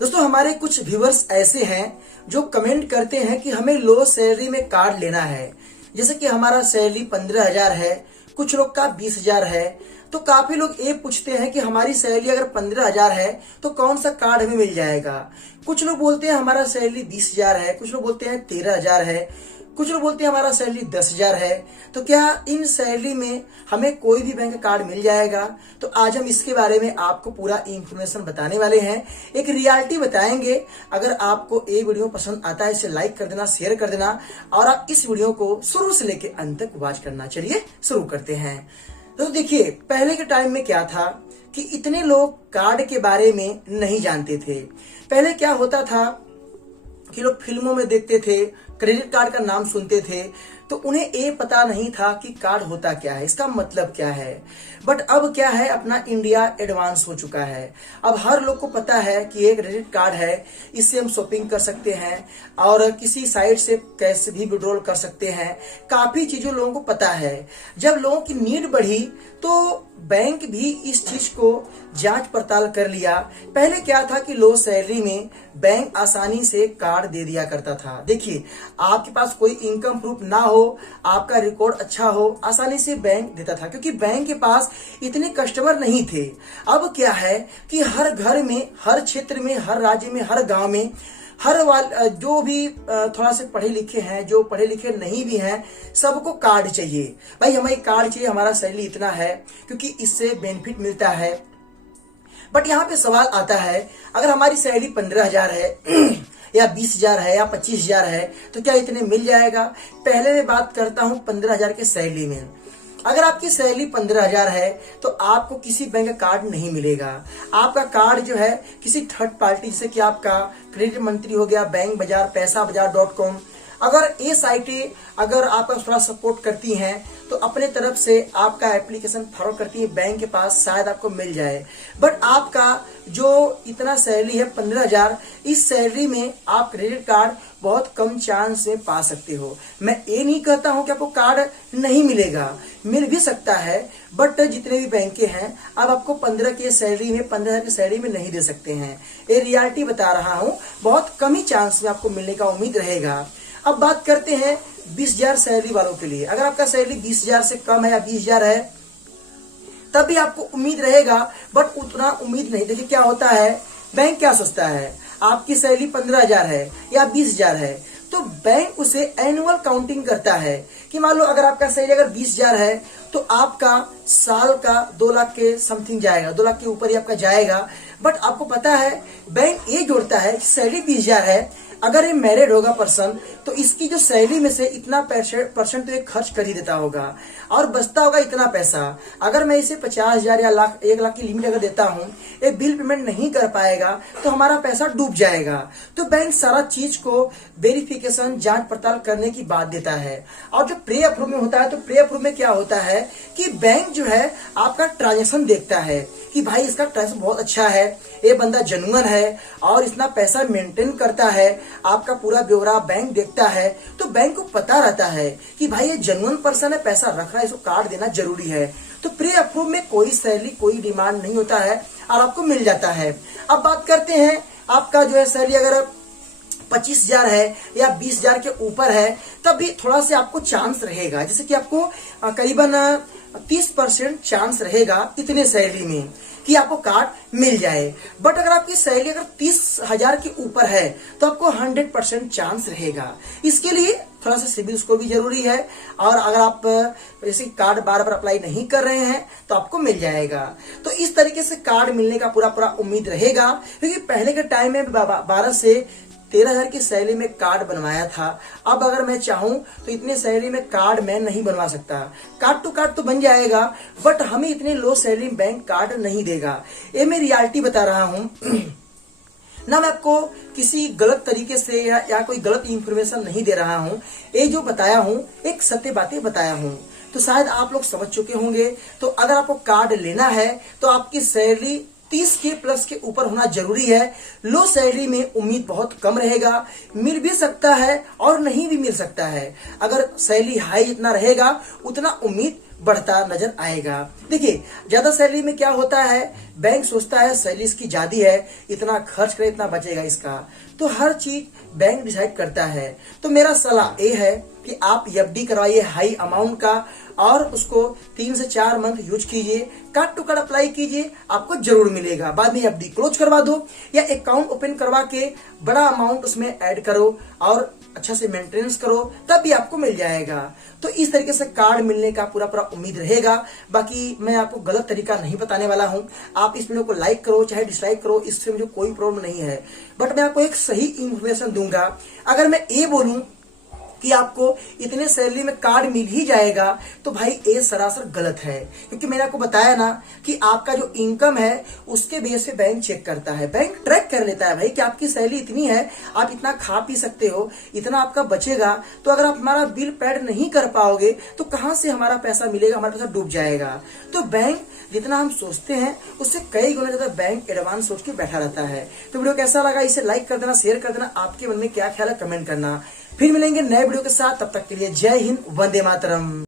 दोस्तों हमारे कुछ व्यूवर्स ऐसे हैं जो कमेंट करते हैं कि हमें लो सैलरी में कार्ड लेना है। जैसे कि हमारा सैलरी 15,000 है, कुछ लोग का 20,000 है। तो काफी लोग ये पूछते हैं कि हमारी सैलरी अगर 15,000 है तो कौन सा कार्ड हमें मिल जाएगा। कुछ लोग बोलते हैं हमारा सैलरी 20,000 है, कुछ लोग बोलते हैं 13,000 है, कुछ लोग बोलते हैं हमारा सैलरी 10,000 है। तो क्या इन सैलरी में हमें कोई भी बैंक कार्ड मिल जाएगा? तो आज हम इसके बारे में आपको पूरा इंफॉर्मेशन बताने वाले हैं, एक रियलिटी बताएंगे। अगर आपको ये वीडियो पसंद आता है इसे लाइक कर देना, शेयर कर देना और आप इस वीडियो को शुरू से लेकर अंत तक वॉच करना। चलिए शुरू करते हैं। तो देखिए पहले के टाइम में क्या था कि इतने लोग कार्ड के बारे में नहीं जानते थे। पहले क्या होता था कि लोग फिल्मों में देखते थे, क्रेडिट कार्ड का नाम सुनते थे, तो उन्हें ये पता नहीं था कि कार्ड होता क्या है, इसका मतलब क्या है। बट अब क्या है, अपना इंडिया एडवांस हो चुका है। अब हर लोग को पता है कि ये क्रेडिट कार्ड है, इससे हम शॉपिंग कर सकते हैं और किसी साइट से कैश भी विड्रॉल कर सकते हैं। काफी चीजों लोगों को पता है। जब लोगों की नीड बढ़ी तो बैंक भी इस चीज को जांच पड़ताल कर लिया। पहले क्या था कि लो सैलरी में बैंक आसानी से कार्ड दे दिया करता था। देखिए आपके पास कोई इनकम प्रूफ ना हो, आपका रिकॉर्ड अच्छा हो, आसानी से बैंक देता था क्योंकि बैंक के पास इतने कस्टमर नहीं थे। अब क्या है कि हर घर में, हर क्षेत्र में, हर राज्य में, हर गांव में, हर जो भी थोड़ा से पढ़े लिखे हैं, जो पढ़े लिखे नहीं भी हैं, सबको कार्ड चाहिए। भाई हमें कार्ड चाहिए, हमारा सैलरी इतना है क्योंकि इससे बेनिफिट मिलता है। बट यहाँ पे सवाल आता है, अगर हमारी सैलरी 15,000 है या 20,000 है या 25,000 है तो क्या इतने मिल जाएगा? पहले मैं बात करता हूँ 15,000 के सैलरी में। अगर आपकी सैलरी 15,000 है तो आपको किसी बैंक का कार्ड नहीं मिलेगा। आपका कार्ड जो है किसी थर्ड पार्टी, जैसे कि आपका क्रेडिट मंत्री हो गया, बैंक बाजार, पैसा बाजार.com, अगर ये साइटें अगर आपका थोड़ा सपोर्ट करती हैं तो अपने तरफ से आपका एप्लीकेशन फॉरवर्ड करती है बैंक के पास, शायद आपको मिल जाए। बट आपका जो इतना सैलरी है 15,000, इस सैलरी में आप क्रेडिट कार्ड बहुत कम चांस में पा सकते हो। मैं ये नहीं कहता हूं कि आपको कार्ड नहीं मिलेगा, मिल भी सकता है। बट जितने भी बैंकें हैं अब आपको 15 की सैलरी में, 15,000 की सैलरी में नहीं दे सकते हैं। ये रियलिटी बता रहा हूं, बहुत कम ही चांस में आपको मिलने का उम्मीद रहेगा। अब बात करते हैं 20,000 सैलरी वालों के लिए। अगर आपका सैलरी 20,000 से कम है या 20,000 है तब भी आपको उम्मीद रहेगा, बट उतना उम्मीद नहीं। देखिए क्या होता है, बैंक क्या सोचता है, आपकी सैलरी 15,000 है या 20,000 है तो बैंक उसे एनुअल काउंटिंग करता है कि मान लो अगर आपका सैलरी अगर 20,000 है तो आपका साल का 2 लाख के समथिंग जाएगा, 2 लाख के ऊपर ही आपका जाएगा। बट आपको पता है बैंक ये जोड़ता है कि सैलरी 20,000 है, अगर ये मैरिड होगा पर्सन तो इसकी जो सैलरी में से इतना परसेंट तो ये खर्च कर ही देता होगा और बचता होगा इतना पैसा। अगर मैं इसे 50,000 या 1 लाख की लिमिट अगर देता हूं, ये बिल पेमेंट नहीं कर पाएगा तो हमारा पैसा डूब जाएगा। तो बैंक सारा चीज को वेरिफिकेशन, जांच पड़ताल करने की बात देता है। और जो प्री अप्रूव में होता है तो प्री अप्रूव में क्या होता है कि बैंक जो है आपका ट्रांजेक्शन देखता है कि भाई इसका ट्रांजेक्शन बहुत अच्छा है, ये बंदा जेन्युइन है और इतना पैसा मेंटेन करता है, आपका पूरा ब्यौरा बैंक देखता है। तो बैंक को पता रहता है कि भाई ये जेन्युइन पर्सन है, पैसा रख रहा है, इसको कार्ड देना जरूरी है। तो प्री अप्रूव में कोई सैलरी, कोई डिमांड नहीं होता है और आपको मिल जाता है। अब बात करते हैं आपका जो है सैलरी अगर 25,000 है या 20,000 के ऊपर है तब भी थोड़ा सा आपको चांस रहेगा, जैसे कि आपको करीबन 30% चांस रहेगा इतने सैलरी में कि आपको कार्ड मिल जाए। बट अगर आपकी सैलरी अगर 30,000 के ऊपर है तो आपको 100% चांस रहेगा। इसके लिए थोड़ा सा सिविल स्कोर भी जरूरी है और अगर आप जैसे कार्ड बार बार अप्लाई नहीं कर रहे हैं तो आपको मिल जाएगा। तो इस तरीके से कार्ड मिलने का पूरा उम्मीद रहेगा, क्योंकि पहले के टाइम में 12 से 13,000 की सैलरी में कार्ड बनवाया था। अब अगर मैं चाहूं तो इतने सैलरी में कार्ड मैं नहीं बनवा सकता। कार्ड टू कार्ड तो बन जाएगा बट हमें इतने लो सैलरी में बैंक कार्ड नहीं देगा। ये मैं रियलिटी बता रहा हूं ना, मैं आपको किसी गलत तरीके से या कोई गलत इंफॉर्मेशन नहीं दे रहा हूं। ये जो बताया हूं एक सत्य बातें बताया हूं, तो शायद आप लोग समझ चुके होंगे। तो अगर आपको कार्ड लेना है तो आपकी सैलरी 30 के प्लस के ऊपर होना जरूरी है। लो सैलरी में उम्मीद बहुत कम रहेगा, मिल भी सकता है और नहीं भी मिल सकता है। अगर सैलरी हाई जितना रहेगा उतना उम्मीद बढ़ता नजर आएगा। देखिए, ज्यादा सैलरी में क्या होता है, बैंक सोचता है सैलरी इसकी ज्यादा है, इतना खर्च करे इतना बचेगा इसका, तो हर चीज बैंक डिसाइड करता है। तो मेरा सलाह ये है कि आप एफडी करवाइए हाई अमाउंट का, और उसको 3 से 4 मंथ यूज कीजिए, कार्ड टू कार्ड अप्लाई कीजिए, आपको जरूर मिलेगा। बाद में एफडी क्लोज करवा दो या अकाउंट ओपन करवा के बड़ा अमाउंट उसमें ऐड करो और अच्छा से मेंटेनेंस करो, तब भी आपको मिल जाएगा। तो इस तरीके से कार्ड मिलने का पूरा पूरा उम्मीद रहेगा। बाकी मैं आपको गलत तरीका नहीं बताने वाला हूं। आप इस वीडियो को लाइक करो चाहे डिसलाइक करो, इससे मुझे कोई प्रॉब्लम नहीं है, बट मैं आपको एक सही इंफॉर्मेशन दूंगा। अगर मैं ये बोलूं कि आपको इतने सैलरी में कार्ड मिल ही जाएगा, तो भाई ये सरासर गलत है। क्योंकि मैंने आपको बताया ना कि आपका जो इनकम है उसके बेस पे बैंक चेक करता है, बैंक ट्रैक कर लेता है भाई कि आपकी सैलरी इतनी है, आप इतना खा पी सकते हो, इतना आपका बचेगा। तो अगर आप हमारा बिल पैड नहीं कर पाओगे तो कहां से हमारा पैसा मिलेगा, हमारा पैसा डूब जाएगा। तो बैंक जितना हम सोचते हैं उससे कई गुना ज्यादा बैंक एडवांस सोच के बैठा रहता है। तो वीडियो कैसा लगा इसे लाइक कर देना, शेयर कर देना, आपके मन में क्या ख्याल है कमेंट करना। फिर मिलेंगे नए वीडियो के साथ, तब तक के लिए जय हिंद, वंदे मातरम।